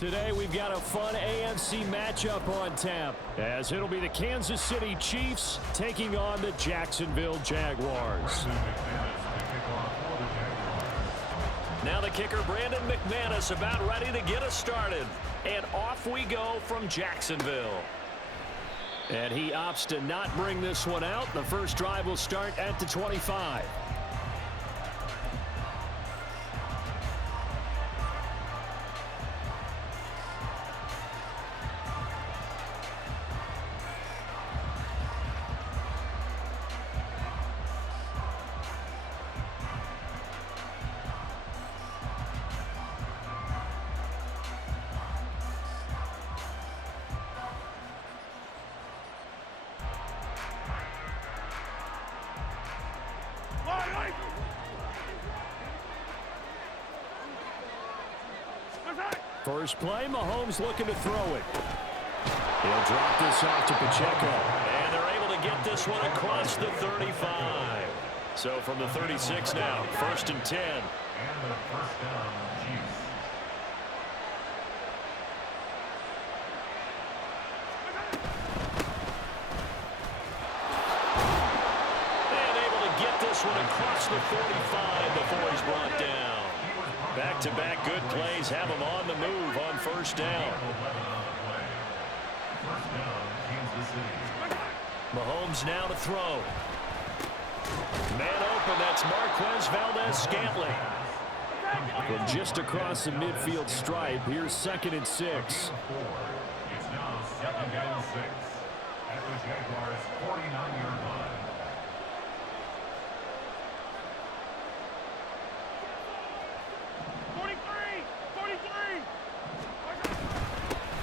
Today we've got a fun AFC matchup on tap, as it'll be the Kansas City Chiefs taking on the Jacksonville Jaguars. Now the kicker, Brandon McManus, about ready to get us started. And off we go from Jacksonville. And he opts to not bring this one out. The first drive will start at the 25. First play, Mahomes looking to throw it. He'll drop this off to Pacheco. And they're able to get this one across the 35. So from the 36 now, 1st and 10. And the first down, Chiefs. And able to get this one across the 45 before he's brought down. Back-to-back good plays have him on the move on first down. Mahomes now to throw. Man open, that's Marquez Valdes-Scantling. From just across the midfield stripe, here's 2nd and 6. It's now 2nd and 6 at the Jaguars' 49-yard line.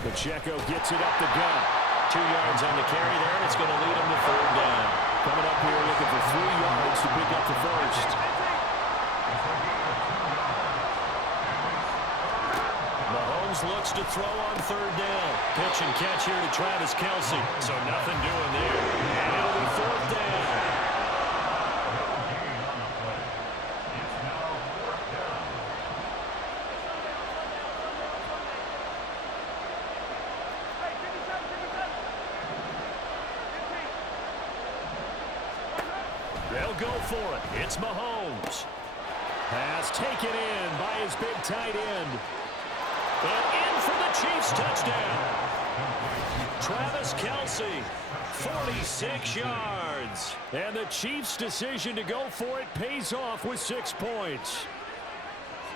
Pacheco gets it up the gut. 2 yards on the carry there, and it's going to lead him to 3rd down. Coming up here looking for 3 yards to pick up the first. Mahomes looks to throw on 3rd down. Pitch and catch here to Travis Kelce. So nothing doing there. And it'll be 4th down. They'll go for it. It's Mahomes. Pass taken in by his big tight end. And in for the Chiefs touchdown. Travis Kelce, 46 yards. And the Chiefs' decision to go for it pays off with 6 points.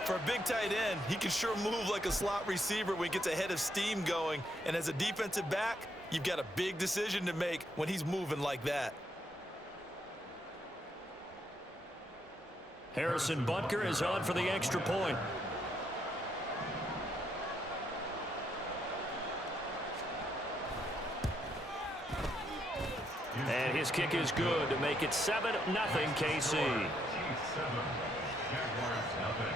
For a big tight end, he can sure move like a slot receiver when he gets a head of steam going. And as a defensive back, you've got a big decision to make when he's moving like that. Harrison Butker is on for the extra point. And his kick is good to make it 7-0 KC. Chiefs 7, Jaguars nothing.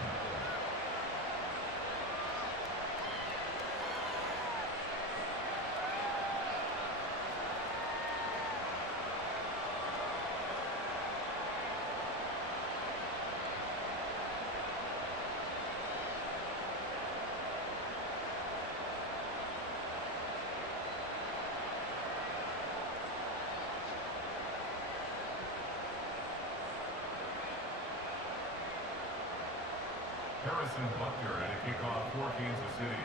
Harrison Butker at a kickoff for Kansas City.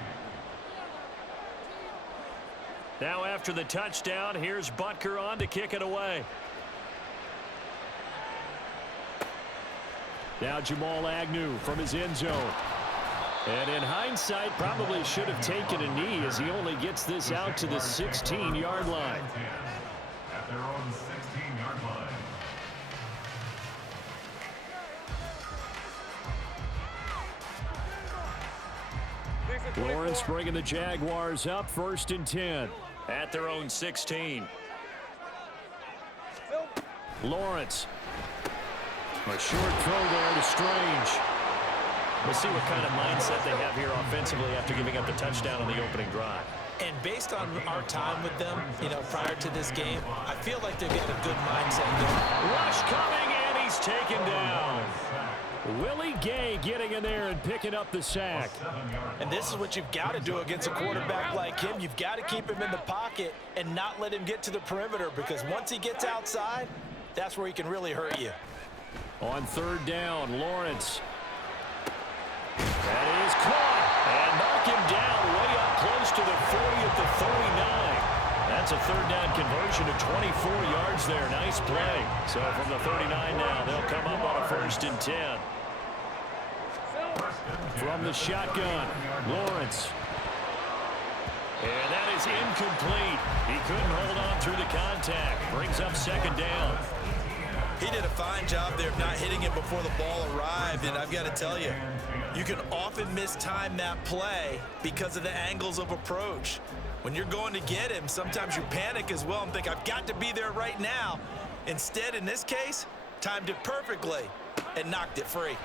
Now after the touchdown, here's Butker on to kick it away. Now Jamal Agnew from his end zone. And in hindsight, probably should have taken a knee as he only gets this out to the 16-yard line. At their own 16-yard line. Lawrence bringing the Jaguars up, 1st and 10. At their own 16. Lawrence. A short throw there to Strange. We'll see what kind of mindset they have here offensively after giving up the touchdown on the opening drive. And based on our time with them, prior to this game, I feel like they've got a good mindset there. Rush coming, and he's taken down. Willie Gay getting in there and picking up the sack. And this is what you've got to do against a quarterback like him. You've got to keep him in the pocket and not let him get to the perimeter, because once he gets outside, that's where he can really hurt you. On third down, Lawrence. That is caught. And knock him down way up close to the 40 at the 39. That's a third down conversion to 24 yards there. Nice play. So from the 39 now, they'll come up on a 1st and 10. From the shotgun, Lawrence. And that is incomplete. He couldn't hold on through the contact. Brings up 2nd down. He did a fine job there of not hitting him before the ball arrived, and I've got to tell you, you can often mistime that play because of the angles of approach. When you're going to get him, sometimes you panic as well and think, I've got to be there right now. Instead, in this case, timed it perfectly and knocked it free.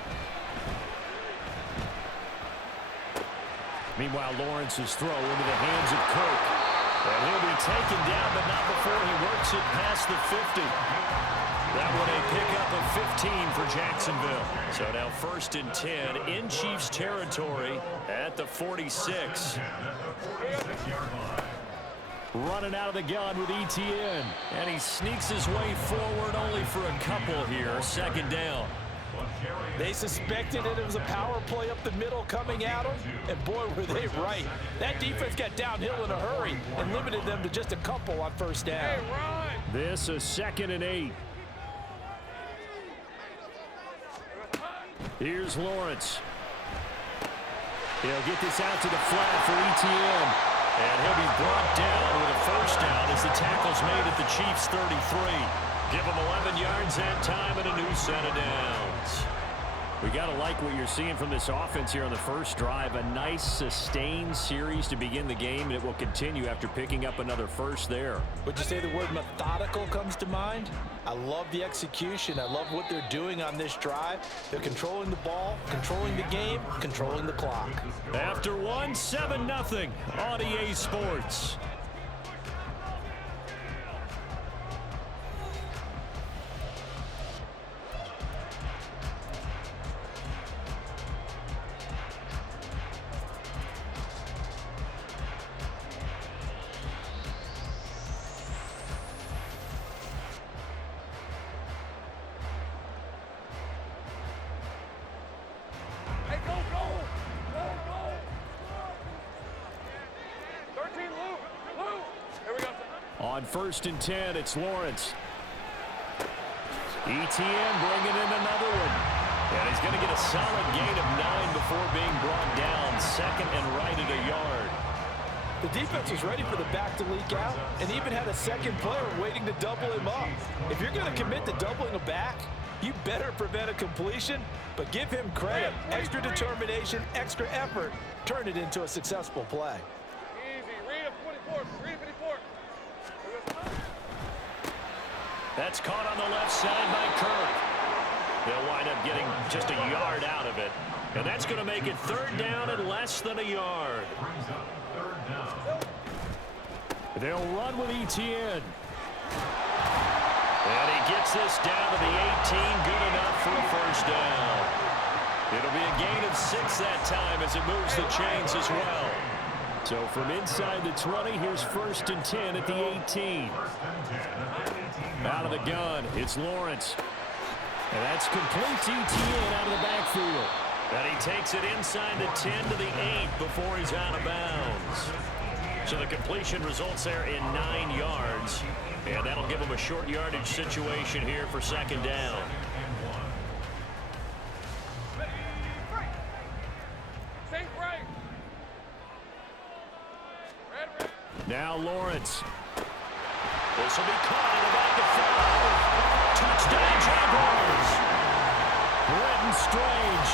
Meanwhile, Lawrence's throw into the hands of Kirk. And he'll be taken down, but not before he works it past the 50. That one a pickup of 15 for Jacksonville. So now 1st and 10 in Chiefs territory at the 46. Running out of the gun with Etienne. And he sneaks his way forward only for a couple here. 2nd down. They suspected that it was a power play up the middle coming at them, and boy, were they right. That defense got downhill in a hurry and limited them to just a couple on 1st down. This a 2nd and 8. Here's Lawrence. He'll get this out to the flat for Etienne. And he'll be brought down with a 1st down as the tackle's made at the Chiefs' 33. Give him 11 yards that time and a new set of downs. We got to like what you're seeing from this offense here on the first drive. A nice sustained series to begin the game, and it will continue after picking up another 1st there. Would you say the word methodical comes to mind? I love the execution. I love what they're doing on this drive. They're controlling the ball, controlling the game, controlling the clock. After 1, 7-0 on EA Sports. On 1st and 10, it's Lawrence. Etienne bringing in another one. And he's going to get a solid gain of 9 before being brought down. 2nd and right at a yard. The defense was ready for the back to leak out and even had a 2nd player waiting to double him up. If you're going to commit to doubling a back, you better prevent a completion, but give him credit. Extra determination, extra effort, turn it into a successful play. That's caught on the left side by Kirk. They'll wind up getting just a yard out of it. And that's going to make it 3rd down and less than a yard. They'll run with Etienne. And he gets this down to the 18. Good enough for a 1st down. It'll be a gain of 6 that time as it moves the chains as well. So from inside the 20, here's 1st and 10 at the 18. Out of the gun, it's Lawrence. And that's complete to Etienne out of the backfield. And he takes it inside the 10 to the 8 before he's out of bounds. So the completion results there in 9 yards. And that'll give him a short yardage situation here for 2nd down. Now Lawrence. This will be caught at about the 5. Touchdown Jaguars. Brenton Strange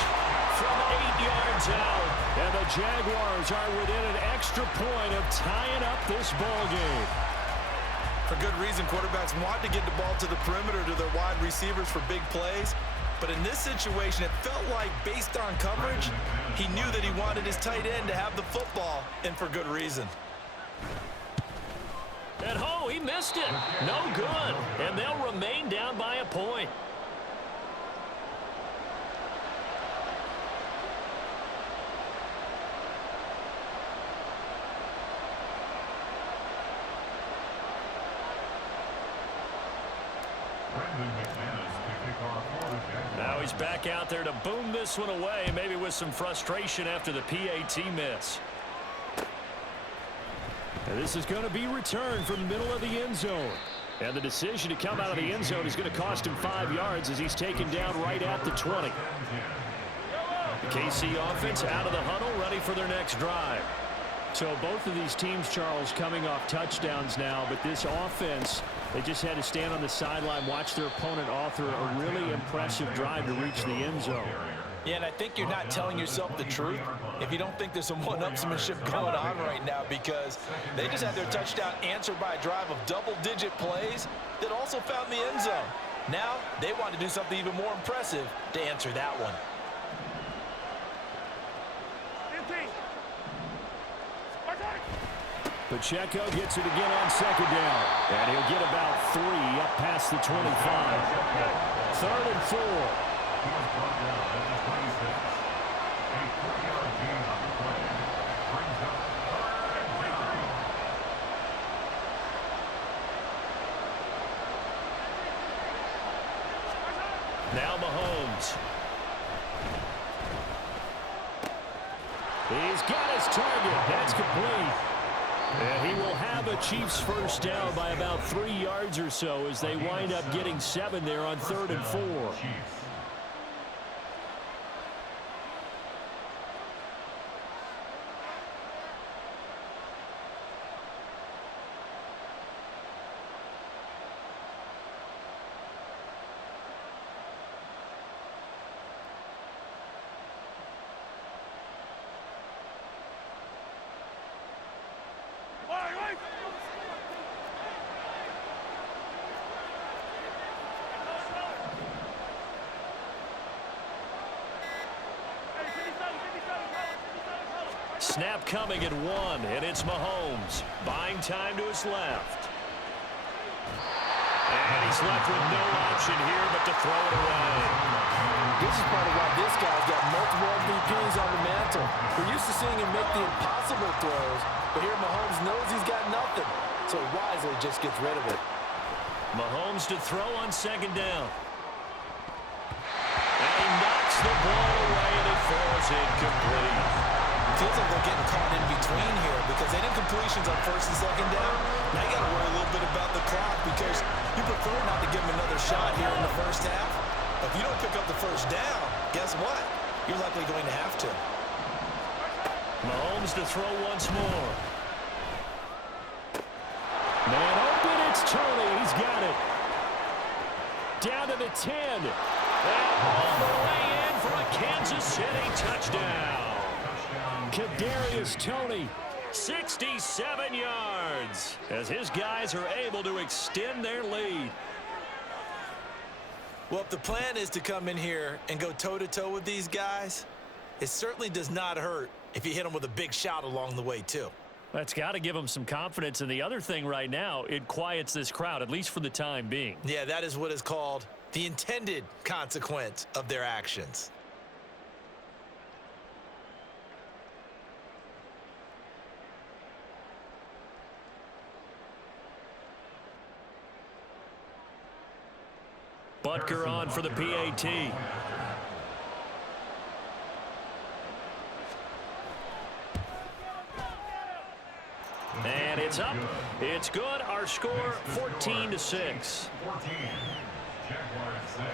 from 8 yards out. And the Jaguars are within an extra point of tying up this ball game. For good reason, quarterbacks want to get the ball to the perimeter to their wide receivers for big plays. But in this situation, it felt like, based on coverage, he knew that he wanted his tight end to have the football, and for good reason. And oh, he missed it. No good. And they'll remain down by a point. he's back out there to boom this one away, maybe with some frustration after the PAT miss. And this is going to be returned from the middle of the end zone. And the decision to come out of the end zone is going to cost him 5 yards as he's taken down right at the 20. The KC offense out of the huddle, ready for their next drive. So both of these teams, Charles, coming off touchdowns now, but this offense, they just had to stand on the sideline, watch their opponent author a really impressive drive to reach the end zone. Yeah, and I think you're not telling yourself the truth if you don't think there's some one-upsmanship going on right now, because they just had their touchdown answered by a drive of double-digit plays that also found the end zone. Now they want to do something even more impressive to answer that one. Pacheco gets it again on second down. And he'll get about 3 up past the 25. 3rd and 4. He was brought down at the 26. A 4-yard gain on the play. Brings up 3rd and 9. Now Mahomes. He's got his target. That's complete. And he will have a Chiefs first down by about 3 yards or so as they wind up getting 7 there on 3rd and 4. Snap coming at 1, and it's Mahomes. Buying time to his left. And he's left with no option here but to throw it away. This is part of why this guy's got multiple MVPs on the mantle. We're used to seeing him make the impossible throws, but here Mahomes knows he's got nothing, so he wisely just gets rid of it. Mahomes to throw on second down. And he knocks the ball away, and it falls incomplete. Feels like they're getting caught in between here because they didn't completions on 1st and 2nd down. Now you got to worry a little bit about the clock because you prefer not to give them another shot here in the first half. If you don't pick up the first down, guess what? You're likely going to have to. Mahomes to throw once more. Man open, it's Tony. He's got it. Down to the 10. And all the way in for a Kansas City touchdown. Kadarius Toney. 67 yards as his guys are able to extend their lead. Well, if the plan is to come in here and go toe-to-toe with these guys, it certainly does not hurt if you hit them with a big shout along the way, too. That's got to give them some confidence. And the other thing right now, it quiets this crowd, at least for the time being. Yeah, that is what is called the intended consequence of their actions. Butker on for the PAT. And it's up. It's good. Our score, 14-6. 14. Jaguars 6.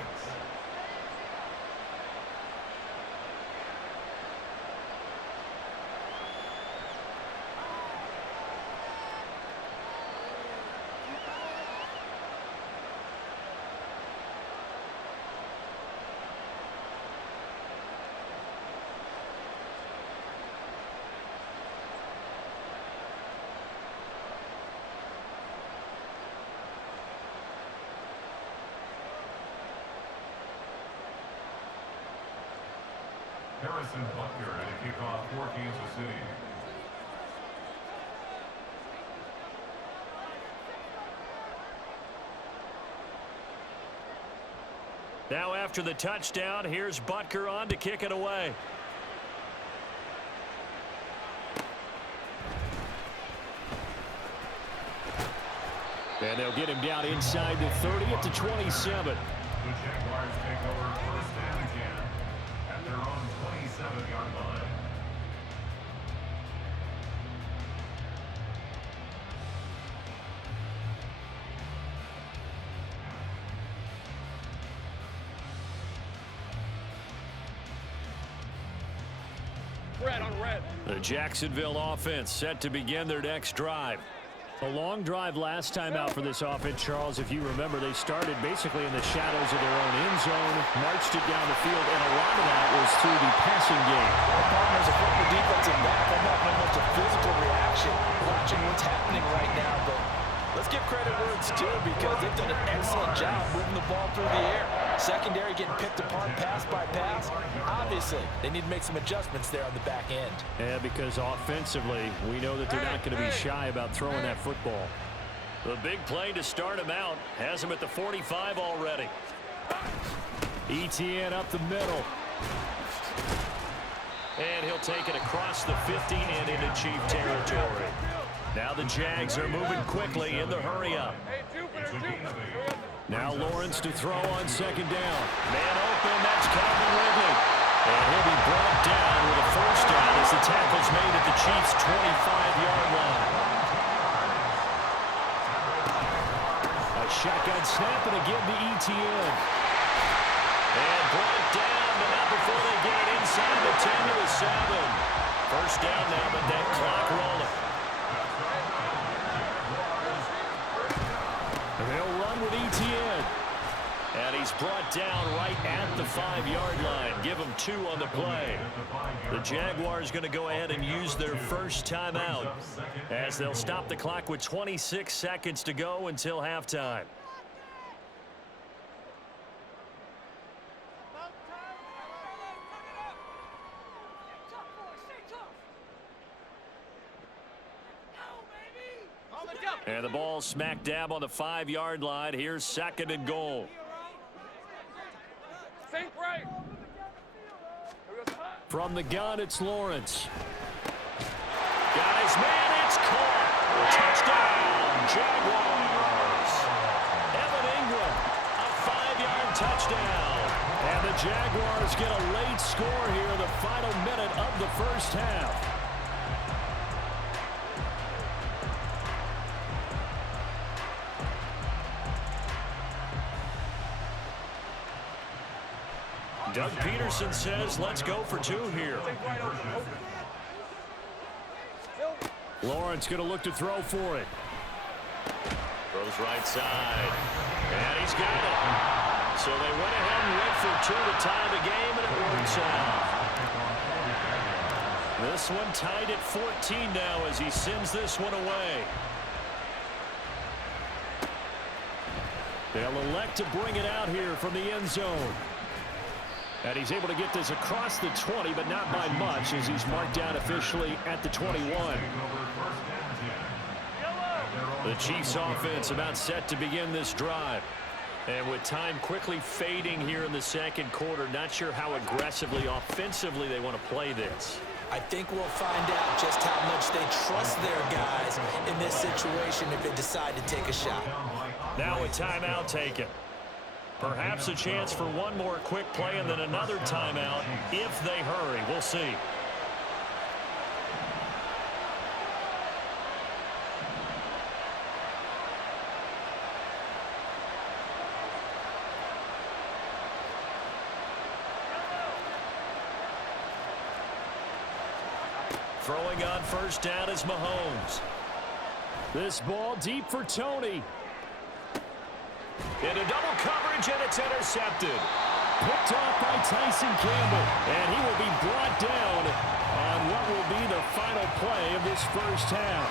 Harrison Butker to kick off for Kansas City. Now after the touchdown, here's Butker on to kick it away. And they'll get him down inside the 30 at the 27. The Jaguars take over first down again at their own 27-yard line. Red on red. The Jacksonville offense set to begin their next drive. A long drive last time out for this offense, Charles. If you remember, they started basically in the shadows of their own end zone, marched it down the field, and a lot of that was through the passing game. As a former defensive back, I'm not much a physical reaction watching what's happening right now, but let's give credit where it's due because they've done an excellent job moving the ball through the air. Secondary getting picked apart pass by pass. Obviously, they need to make some adjustments there on the back end. Yeah, because offensively, we know that they're not going to be shy about throwing that football. The big play to start him out has him at the 45 already. ETN up the middle. And he'll take it across the 50 and into Chief territory. Now the Jags are moving quickly in the hurry-up. Now Lawrence to throw on second down. Man open, that's Calvin Ridley. And he'll be brought down with a first down as the tackle's made at the Chiefs' 25-yard line. A shotgun snap, and again to ETN. And brought down, but not before they get it inside the 10 to the 7. First down now, but that clock rolling. They'll run with ETN. And he's brought down right at the 5-yard line. Give him 2 on the play. The Jaguars going to go ahead and use their first timeout as they'll stop the clock with 26 seconds to go until halftime. And the ball smack dab on the 5-yard line. Here's second and goal. From the gun, it's Lawrence. Guys, man, it's caught. Touchdown, Jaguars. Evan Ingram, a 5-yard touchdown. And the Jaguars get a late score here in the final minute of the first half. Doug Peterson says, let's go for 2 here. Lawrence going to look to throw for it. Throws right side. And he's got it. So they went ahead and went for 2 to tie the game, and it works out. This one tied at 14 now as he sends this one away. They'll elect to bring it out here from the end zone. And he's able to get this across the 20, but not by much as he's marked down officially at the 21. The Chiefs offense about set to begin this drive. And with time quickly fading here in the second quarter, not sure how aggressively offensively they want to play this. I think we'll find out just how much they trust their guys in this situation if they decide to take a shot. Now a timeout taken. Perhaps a chance for one more quick play and then another timeout if they hurry. We'll see. Throwing on first down is Mahomes. This ball deep for Tony. Into double coverage, and it's intercepted. Picked off by Tyson Campbell. And he will be brought down on what will be the final play of this first half.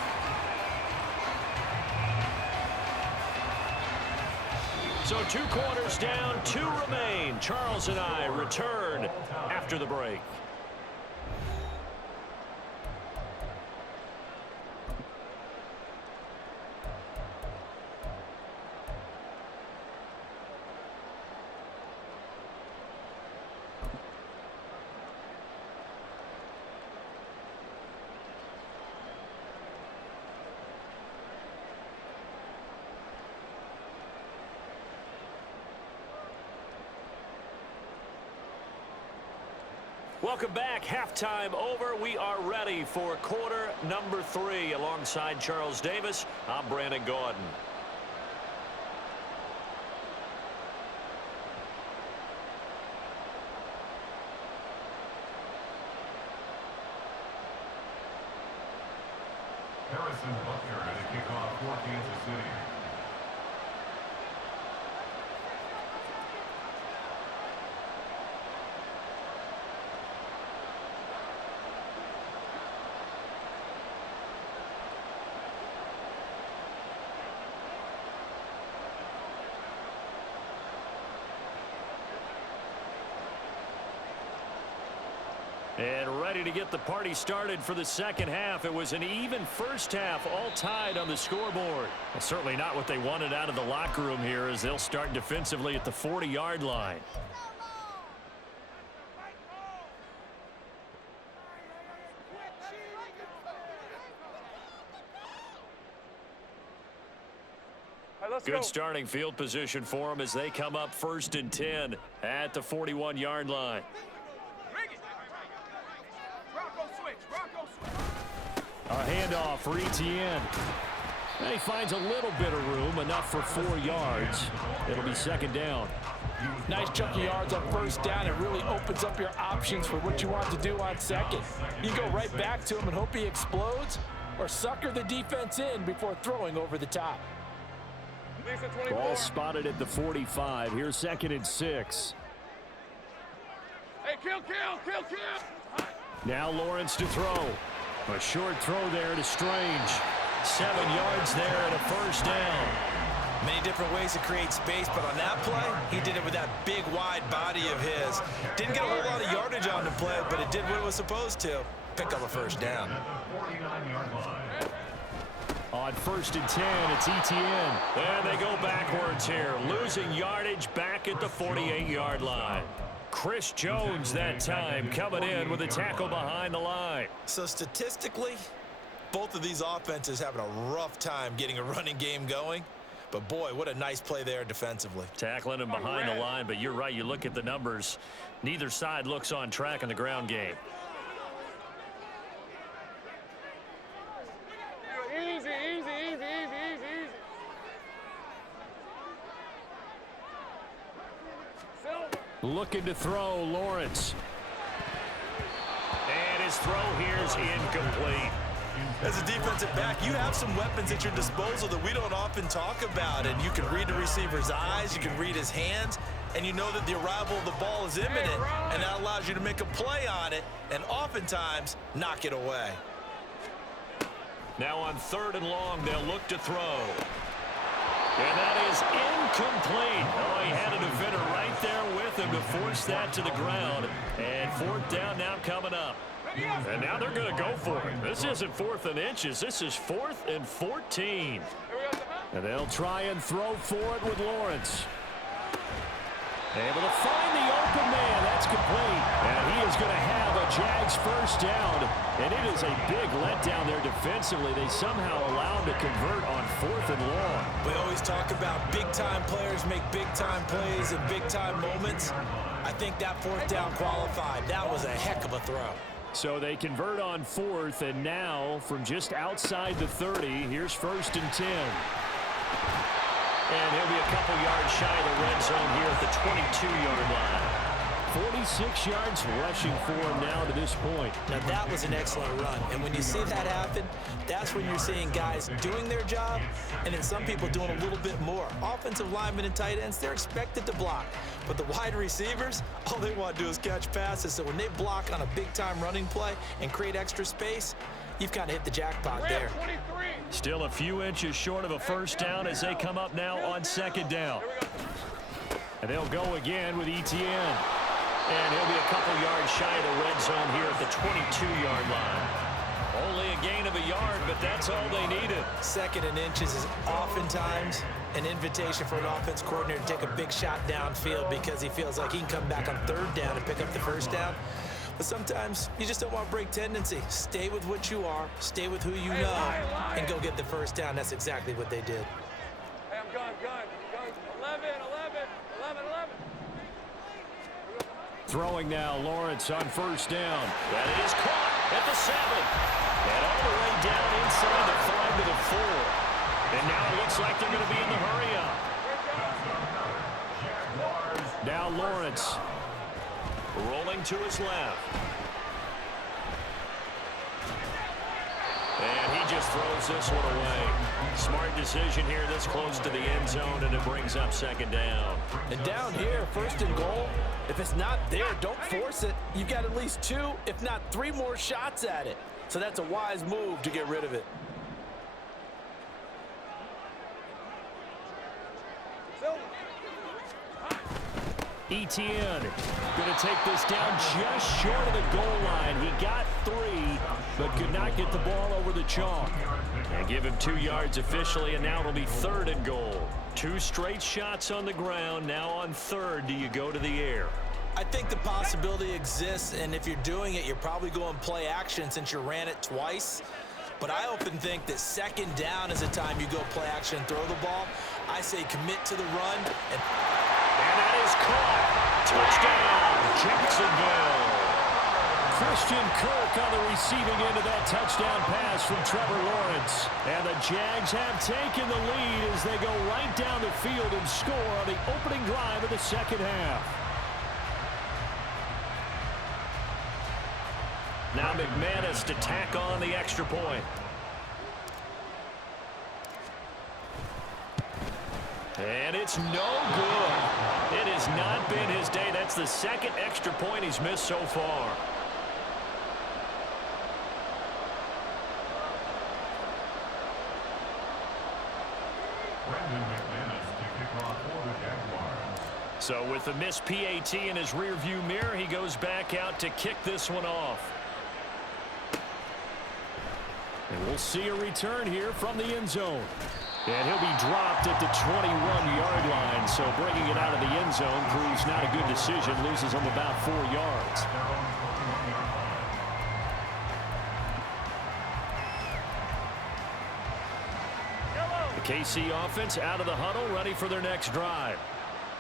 So 2 quarters down, 2 remain. Charles and I return after the break. Welcome back. Halftime over. We are ready for quarter number 3. Alongside Charles Davis, I'm Brandon Gaudin. Harrison Butker at a kickoff for Kansas City. And ready to get the party started for the second half. It was an even first half, all tied on the scoreboard. Well, certainly not what they wanted out of the locker room here as they'll start defensively at the 40-yard line. Good starting field position for them as they come up 1st and 10 at the 41-yard line. A handoff for Etienne. And he finds a little bit of room, enough for 4 yards. It'll be second down. Nice chunky yards on first down. It really opens up your options for what you want to do on second. You go right back to him and hope he explodes, or sucker the defense in before throwing over the top. Ball spotted at the 45. Here's 2nd and 6. Hey, kill! Now Lawrence to throw. A short throw there to Strange. 7 yards there and a first down. Many different ways to create space, but on that play, he did it with that big, wide body of his. Didn't get a whole lot of yardage on the play, but it did what it was supposed to. Pick up a first down. On 1st and 10, it's Etienne. And they go backwards here, losing yardage back at the 48-yard line. Chris Jones that time coming in with a tackle behind the line. So statistically, both of these offenses having a rough time getting a running game going. But boy, what a nice play there defensively. Tackling him behind the line, but you're right, you look at the numbers. Neither side looks on track in the ground game. Easy. Looking to throw, Lawrence. And his throw here is incomplete. As a defensive back, you have some weapons at your disposal that we don't often talk about. And you can read the receiver's eyes, you can read his hands, and you know that the arrival of the ball is imminent, and that allows you to make a play on it and oftentimes knock it away. Now on 3rd and long, they'll look to throw. And that is incomplete. Oh, he had a defender right there with him to force that to the ground. And 4th down now coming up. And now they're going to go for it. This isn't 4th and inches. This is 4th and 14. And they'll try and throw for it with Lawrence. Able to find the open man. That's complete. And he is going to have a Jags first down. And it is a big letdown there defensively. They somehow allow him to convert on 4th and long. We always talk about big-time players make big-time plays in big-time moments. I think that 4th down qualified. That was a heck of a throw. So they convert on 4th, and now from just outside the 30, here's 1st and 10. And he'll be a couple yards shy of the red zone here at the 22-yard line. 46 yards rushing for him now to this point. Now that was an excellent run. And when you see that happen, that's when you're seeing guys doing their job and then some people doing a little bit more. Offensive linemen and tight ends, they're expected to block. But the wide receivers, all they want to do is catch passes. So when they block on a big-time running play and create extra space, you've kind of hit the jackpot there. Still a few inches short of a first down as they come up now on 2nd down. And they'll go again with Etienne. And he'll be a couple yards shy of the red zone here at the 22-yard line. Only a gain of a yard, but that's all they needed. 2nd and inches is oftentimes an invitation for an offense coordinator to take a big shot downfield because he feels like he can come back on 3rd down and pick up the first down. But sometimes you just don't want to break tendency. Stay with what you are, stay with who you know, and go get the first down. That's exactly what they did. Hey, I'm gun. 11. Throwing now, Lawrence on first down. That is caught at the 7. And all the way down inside the 5 to the 4. And now it looks like they're going to be in the hurry up. Now Lawrence. Rolling to his left. And he just throws this one away. Smart decision here this close to the end zone, and it brings up second down. And down here, first and goal, if it's not there, don't force it. You've got at least 2, if not 3 more shots at it. So that's a wise move to get rid of it. Etienne going to take this down just short of the goal line. He got 3, but could not get the ball over the chalk. And give him 2 yards officially, and now it'll be 3rd and goal. 2 straight shots on the ground. Now on 3rd, do you go to the air? I think the possibility exists, and if you're doing it, you're probably going play action since you ran it twice. But I often think that 2nd down is the time you go play action and throw the ball. I say commit to the run. And that is caught. Touchdown, Jacksonville. Christian Kirk on the receiving end of that touchdown pass from Trevor Lawrence. And the Jags have taken the lead as they go right down the field and score on the opening drive of the second half. Now McManus to tack on the extra point. And it's no good. It has not been his day. That's the 2nd extra point he's missed so far. Brandon McManus to kick off for the Jaguars. So with the missed PAT in his rearview mirror, he goes back out to kick this one off. And we'll see a return here from the end zone. And he'll be dropped at the 21-yard line. So bringing it out of the end zone proves not a good decision. Loses him about 4 yards. The KC offense out of the huddle, ready for their next drive.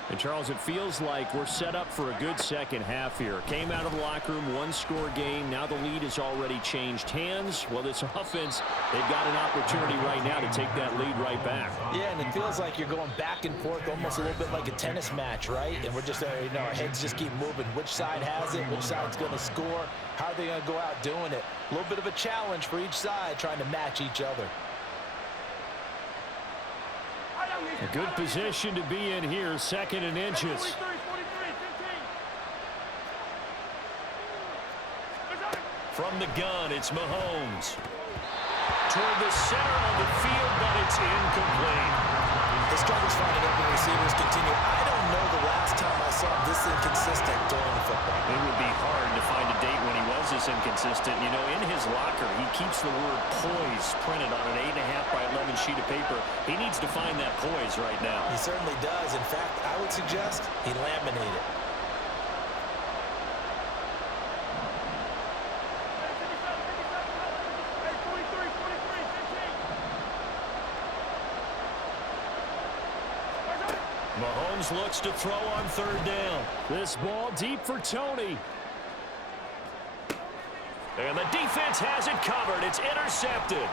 And, Charles, it feels like we're set up for a good second half here. Came out of the locker room, 1-score game. Now the lead has already changed hands. Well, this offense, they've got an opportunity right now to take that lead right back. Yeah, and it feels like you're going back and forth almost a little bit like a tennis match, right? And we're just, our heads just keep moving. Which side has it? Which side's going to score? How are they going to go out doing it? A little bit of a challenge for each side trying to match each other. A good position to be in here, 2nd and inches. From the gun, it's Mahomes. Toward the center of the field, but it's incomplete. The struggles finding open receivers continue. I don't know the last time I saw him this inconsistent during the football. It would be hard to find a date when he was this inconsistent. You know, in his locker, he keeps the word poise printed on an 8.5 by 11 sheet of paper. He needs to find that poise right now. He certainly does. In fact, I would suggest he laminated. Mahomes looks to throw on 3rd down. This ball deep for Tony. And the defense has it covered. It's intercepted.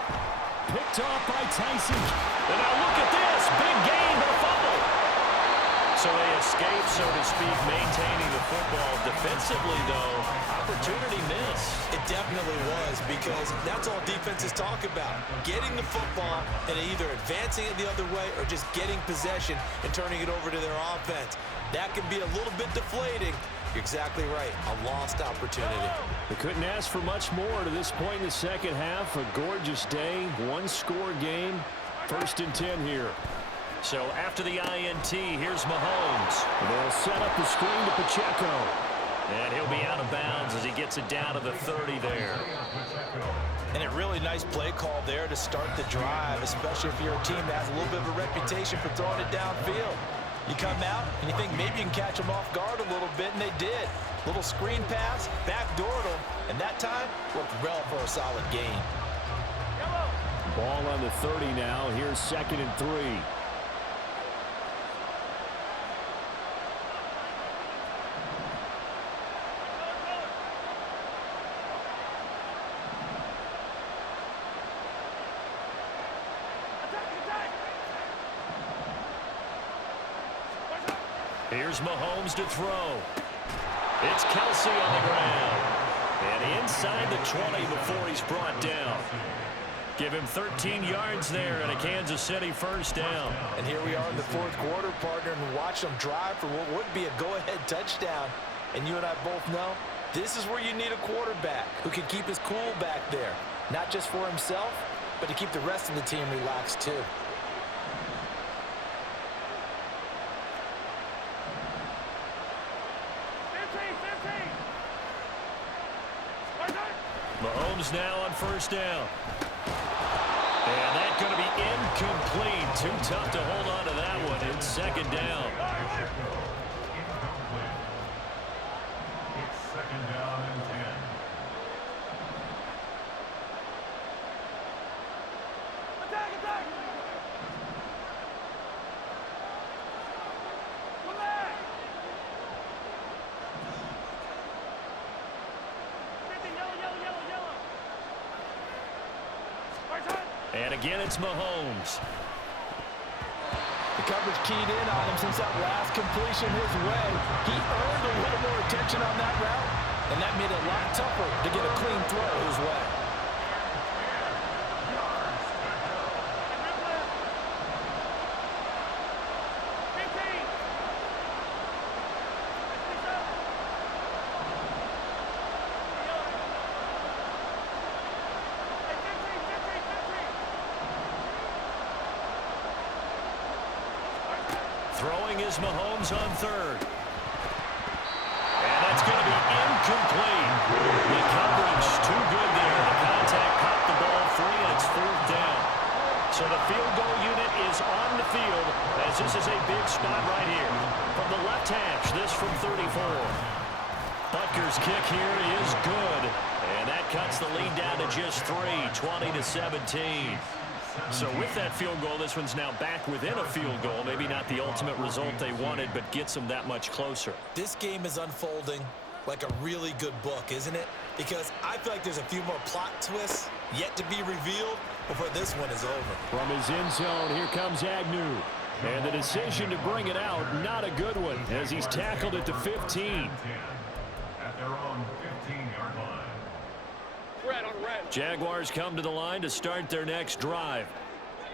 Picked off by Tyson. And now look at this. Big gain, but a fumble. So they escape, so to speak, maintaining the football. Defensively, though, opportunity miss. It definitely was, because that's all defenses talk about. Getting the football and either advancing it the other way or just getting possession and turning it over to their offense. That can be a little bit deflating. You're exactly right. A lost opportunity. They couldn't ask for much more to this point in the second half. A gorgeous day, 1-score game. 1st and 10 here. So after the INT, here's Mahomes. They'll set up the screen to Pacheco. And he'll be out of bounds as he gets it down to the 30 there. And a really nice play call there to start the drive, especially if you're a team that has a little bit of a reputation for throwing it downfield. You come out and you think maybe you can catch them off guard a little bit, and they did. Little screen pass, backdoored them, and that time worked well for a solid gain. Ball on the 30 now. Here's 2nd and 3. Here's Mahomes to throw. It's Kelsey on the ground. And inside the 20 before he's brought down. Give him 13 yards there and a Kansas City first down. And here we are in the fourth quarter, partner, and watch them drive for what would be a go-ahead touchdown. And you and I both know this is where you need a quarterback who can keep his cool back there. Not just for himself, but to keep the rest of the team relaxed too. Mahomes now on first down. And that's going to be incomplete. Too tough to hold on to that one. It's second down. It's second down and 10. Attack, attack! Come back! 50, yellow, yellow, yellow, yellow. Right side. And again, it's Mahomes. The coverage keyed in on him since that last completion his way. He earned a little more attention on that route, and that made it a lot tougher to get a clean throw his way. Throwing is Mahomes on third. And that's going to be incomplete. The coverage too good there. The contact caught the ball free, and it's fourth down. So the field goal unit is on the field as this is a big spot right here. From the left hash, this from 34. Butker's kick here is good. And that cuts the lead down to just 3, 20-17. So with that field goal, this one's now back within a field goal. Maybe not the ultimate result they wanted, but gets them that much closer. This game is unfolding like a really good book, isn't it? Because I feel like there's a few more plot twists yet to be revealed before this one is over. From his end zone, here comes Agnew. And the decision to bring it out, not a good one, as he's tackled at the 15. At their own 15-yard line. Red on red. Jaguars come to the line to start their next drive.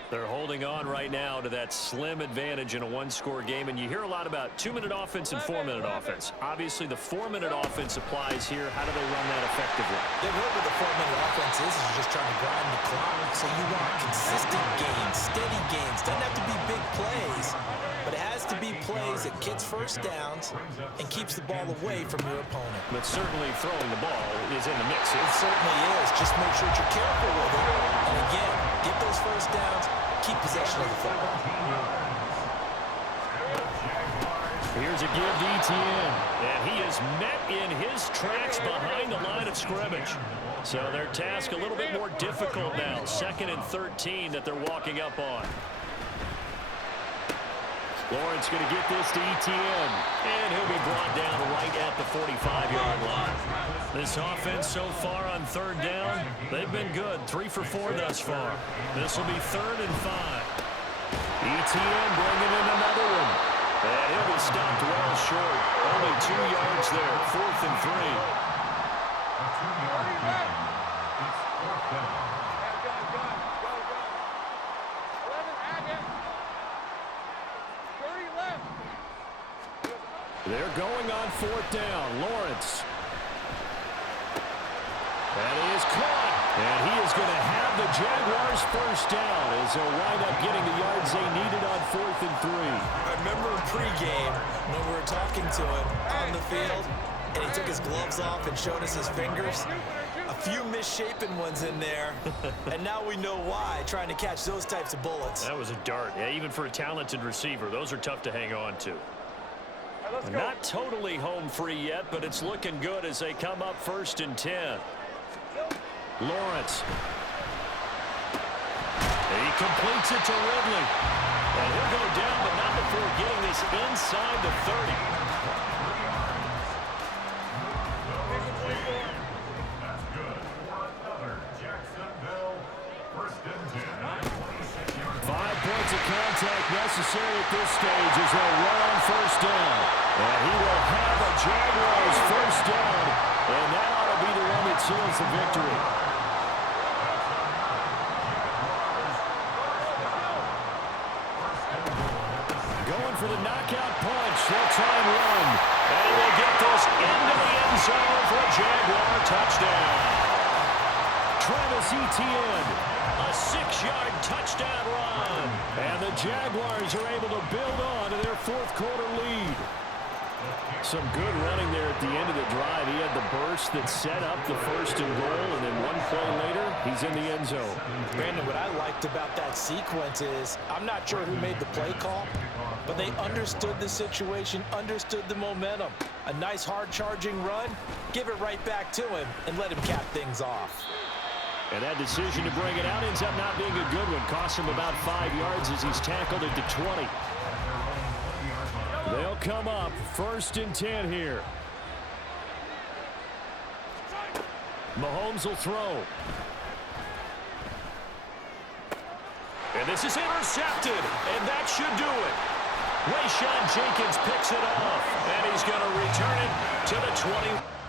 They're holding on right now to that slim advantage in a one-score game, and you hear a lot about 2-minute offense and 4-minute offense. Obviously, the 4-minute offense applies here. How do they run that effectively? They've heard what the 4-minute offense is just trying to grind the clock. So you want consistent gains, steady gains. Doesn't have to be big plays, but it has to be plays that gets first downs and keeps the ball away from your opponent. But certainly throwing the ball is in the mix here. It certainly is. Just make sure that you're careful with it. And again, get those first downs, keep possession of the football. Here's a give to Etienne, and he is met in his tracks behind the line of scrimmage. So their task a little bit more difficult now. 2nd and 13 that they're walking up on. Lawrence going to get this to Etienne, and he'll be brought down right at the 45-yard line. This offense so far on third down, they've been good. 3 for 4 thus far. This will be 3rd and 5. Etienne bringing in another one. And he'll be stopped well short. Only 2 yards there. 4th and 3. A 2-yard gain. It's fourth down. Go, go, go, go. 11, Agate. 30 left. They're going on 4th down. Lawrence. And he is caught. And he is going to have the Jaguars first down as they'll wind up getting the yards they needed on 4th and 3. I remember in pregame when we were talking to him on the field, and he took his gloves off and showed us his fingers. A few misshapen ones in there, and now we know why, trying to catch those types of bullets. That was a dart. Yeah, even for a talented receiver, those are tough to hang on to. Let's go. Not totally home free yet, but it's looking good as they come up 1st and 10. Lawrence. He completes it to Ridley. And he'll go down, but not before getting this inside the 30. That's good for another Jacksonville 1st and 10. 26-yard line. 5 points of contact necessary at this stage as they'll run on first down. And he will have a Jaguars first down, and that ought to be the one that seals the victory. Going for the knockout punch. They'll try and run. And he will get this into the end zone for a Jaguar touchdown. Travis Etienne, a 6-yard touchdown run. And the Jaguars are able to build on to their fourth quarter lead. Some good running there at the end of the drive. He had the burst that set up the first and goal, and then one play later, he's in the end zone. Brandon, what I liked about that sequence is I'm not sure who made the play call, but they understood the situation, understood the momentum. A nice hard-charging run, give it right back to him, and let him cap things off. And that decision to bring it out ends up not being a good one. Costs him about 5 yards as he's tackled at the 20. They'll come up 1st and 10 here. Mahomes will throw. And this is intercepted, and that should do it. Rayshawn Jenkins picks it off, and he's going to return it to the 20.